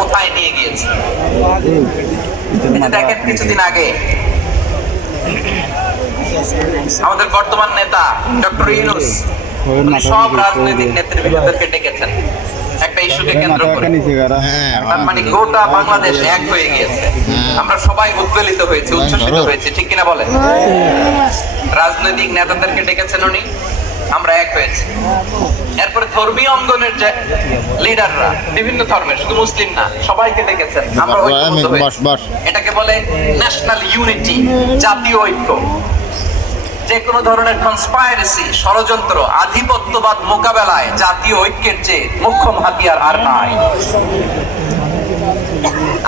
কোথায় নিয়ে গিয়েছে? দেখেন কিছুদিন আগে। আমাদের বর্তমান নেতা ডক্টর ইউনুস সব রাজনৈতিক নেতৃবৃন্দদেরকে ডেকেছেন। একটা ইস্যুকে কেন্দ্র করে। হ্যাঁ তার মানে গোটা বাংলাদেশ এক হয়ে গিয়েছে। আমরা সবাই উদ্বেলিত হয়েছে উচ্ছ্বসিত হয়েছে ঠিক কিনা বলেন? রাজনৈতিক নেতাদেরকে ডেকেছেন উনি। আমরা এক হয়েছি। এরপরে ধর্মীয় অঙ্গনের যে লিডাররা বিভিন্ন ধর্মের শুধু মুসলিম না সবাইকে ডেকেছেন আমরা এটাকে বলে ন্যাশনাল ইউনিটি জাতীয় ঐক্য। যে কোনো ধরনের কনস্পাইরেসি ষড়যন্ত্র আধিপত্যবাদ মোকাবেলায় জাতীয় ঐক্যের চেয়ে মুখ্যম হাতিয়ার আর নাই।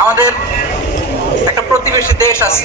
আমাদের একটা প্রতিবেশী দেশ আছে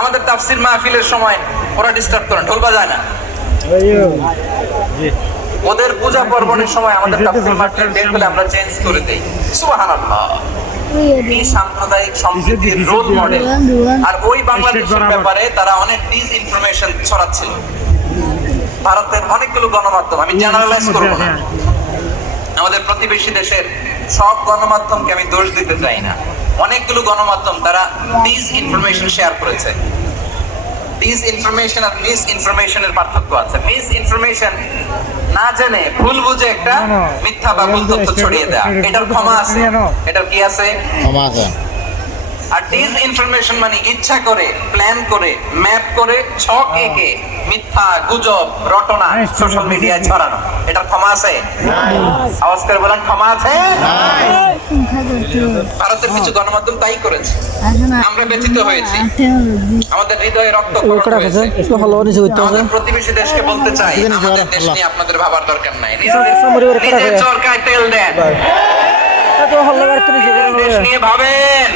আমাদের তাফসির মাহফিলের সময় ওরা ডিস্টার্ব করেন ঢোল বাজায় না। ওদের পূজা পর্বণের সময় আমাদের তাফসির মাহফিলের ডেট হলে আমরা চেঞ্জ করে দেই। সুবহানাল্লাহ। এই সাম্প্রদায়িক সম্প্রীতির রোল মডেল আর ওই বাংলাদেশের ব্যাপারে তারা অনেক ডিস ইনফরমেশন ছড়াচ্ছিল। ভারতের অনেকগুলো গণমাধ্যম, আমি জেনারেলাইজ করব না। আমাদের প্রতিবেশী দেশের সব গণমাধ্যমকে আমি দোষ দিতে চাই না। অনেকগুলো গণমাধ্যম তারা মিস ইনফরমেশন শেয়ার করেছে। মিস ইনফরমেশন আর মিস ইনফরমেশনের পার্থক্য আছে। মিস ইনফরমেশন না জেনে ভুল বুঝে একটা মিথ্যা বা ভুল তথ্য ছড়িয়ে দেয়া। এটার ক্ষমা আছে। এটার কি আছে? ক্ষমা আছে। আর ডিস ইনফরমেশন মানে ইচ্ছা করে প্ল্যান করে ম্যাপ করে ছক এঁকে মিথ্যা গুজব রটনা সোশ্যাল মিডিয়ায় ছড়ানো। এটার ক্ষমা আছে? আওয়াজ করে বলেন ক্ষমা আছে? ভারতের কিছু গণমাধ্যম তাই করেছে। আমরা ব্যথিত হয়েছি। আমাদের হৃদয়ে রক্ত প্রতিবেশী দেশকে বলতে চাই আমাদের দেশ নিয়ে আপনাদের ভাবার দরকার নাই। নিজের। চরকায় তেল দেন। দেশ নিয়ে ভাবেন।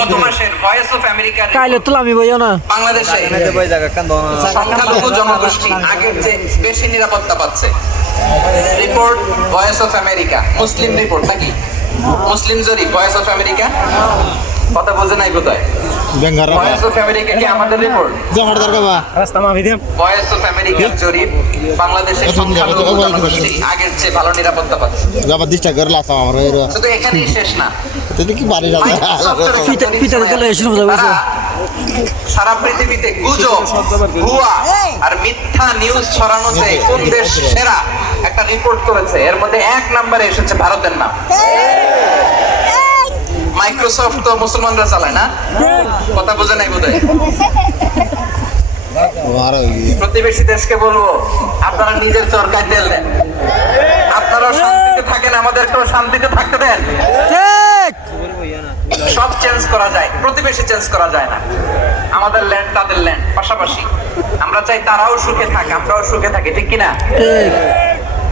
গত মাসের ভয়েস অফ আমেরিকা কাইলে তো আমি বইও না। বাংলাদেশে সংখ্যালঘু জনগোষ্ঠী আগের চেয়ে বেশি নিরাপত্তা পাচ্ছে। Report Voice of America Muslim report নাকি? মুসলিম জরিপ ভয়েস অফ আমেরিকা কথা বোঝে নাই ভয়েস অফ আমেরিকা কি আমাদের রিপোর্ট জমার দরকার বা। ভয়েস অফ জরিপ। সংখ্যালঘু আগের চেয়ে ভালো নিরাপত্তা পাচ্ছে। জমা দিশটা করে লাসাম আমার শুধু এখানেই শেষ না। তুই কি এসে সারা পৃথিবীতে গুজব ভুয়া আর মিথ্যা নিউজ ছড়ানোতে কোন দেশ সেরা একটা রিপোর্ট করেছে। এর মধ্যে এক নম্বরে এসেছে ভারতের নাম। মাইক্রোসফট তো মুসলমানরা চালায় না? কথা বোঝে নাই আর প্রতিবেশী দেশকে বলব আপনারা নিজের চরকায় তেল দেন। আপনারা শান্তিতে থাকেন আমাদেরকেও শান্তিতে থাকতে দেন। সব চেঞ্জ করা যায় প্রতিবেশী চেঞ্জ করা যায় না। আমাদের ল্যান্ড তাদের ল্যান্ড পাশাপাশি। আমরা চাই তারাও সুখে থাকে আমরাও সুখে থাকি ঠিক কিনা? ঠিক।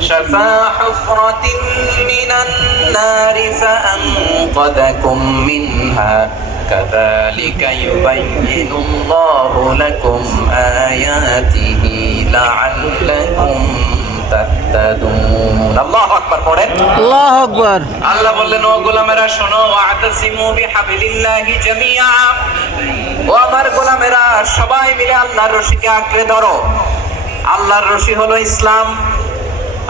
شفا حفرة من النار فأنقذكم منها كذلك يبين الله لكم آياته لعلكم تهتدون الله أكبر قرآن আল্লাহ আকবার আল্লাহ বললেন ও গোলামেরা শোনো ওয়াতাসিমু বিহাবিলিল্লাহি জামিয়া ও আমার গোলামেরা সবাই মিলে আল্লাহর রশিকে আঁকড়ে ধরো আল্লাহর রশি হলো ইসলাম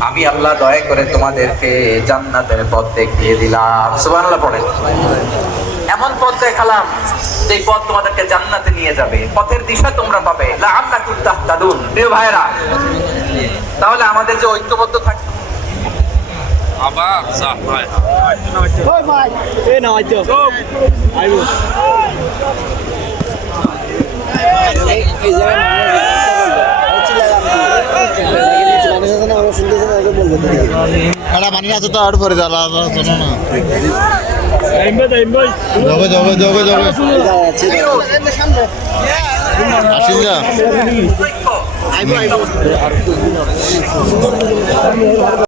আমি আল্লাহ দয়া করে তোমাদেরকে জান্নাতের পথ দেখিয়ে দিলাম। সুবহানাল্লাহ পড়েন। এমন পথ দেখালাম যে পথ তোমাদেরকে জান্নাতে নিয়ে যাবে। পথের দিশা তোমরা পাবে। প্রিয় ভাইরা তাহলে আমাদের যে ঐক্যবদ্ধ থাকে আবার এটা পানি আছে তো আর পরে জ্বালা শোনো না।